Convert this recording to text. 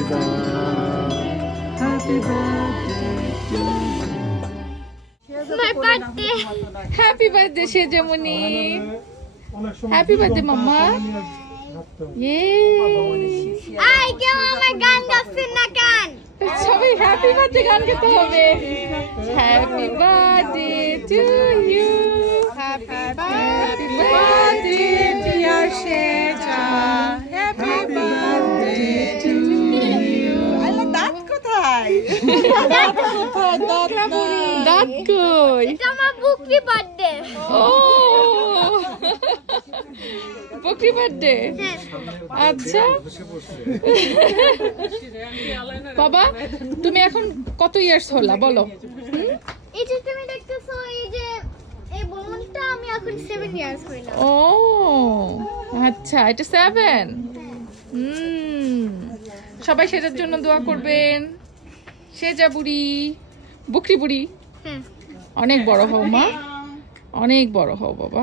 Reza. Happy birthday to you. My birthday. Happy birthday Sejamuni. Happy birthday Mama. Yay. Ay, কেউ আমার গান গাচ্ছেন না কেন? সবাই হ্যাপি বার্থডে গান গাইতে হবে। Happy birthday to you. Happy birthday dear Seja. Happy birthday to you. আল্লাহ দাঁত কোথায়? দাঁত কই? এটা আমার বুকরি বার্থডে। ও বুকরি বার্থডে। আচ্ছা বাবা তুমি এখন কত ইয়ার্স হলা বলো? এই যে তুমি দেখতেছো এই যে এই বোনটা আমি এখন 7 ইয়ার্স হইলাম। ও আচ্ছা এটা 7। সবাই সেটার জন্য দোয়া করবেন। সেজা বুড়ি বুকরি বুড়ি অনেক বড় হও মা, অনেক বড় হও বাবা।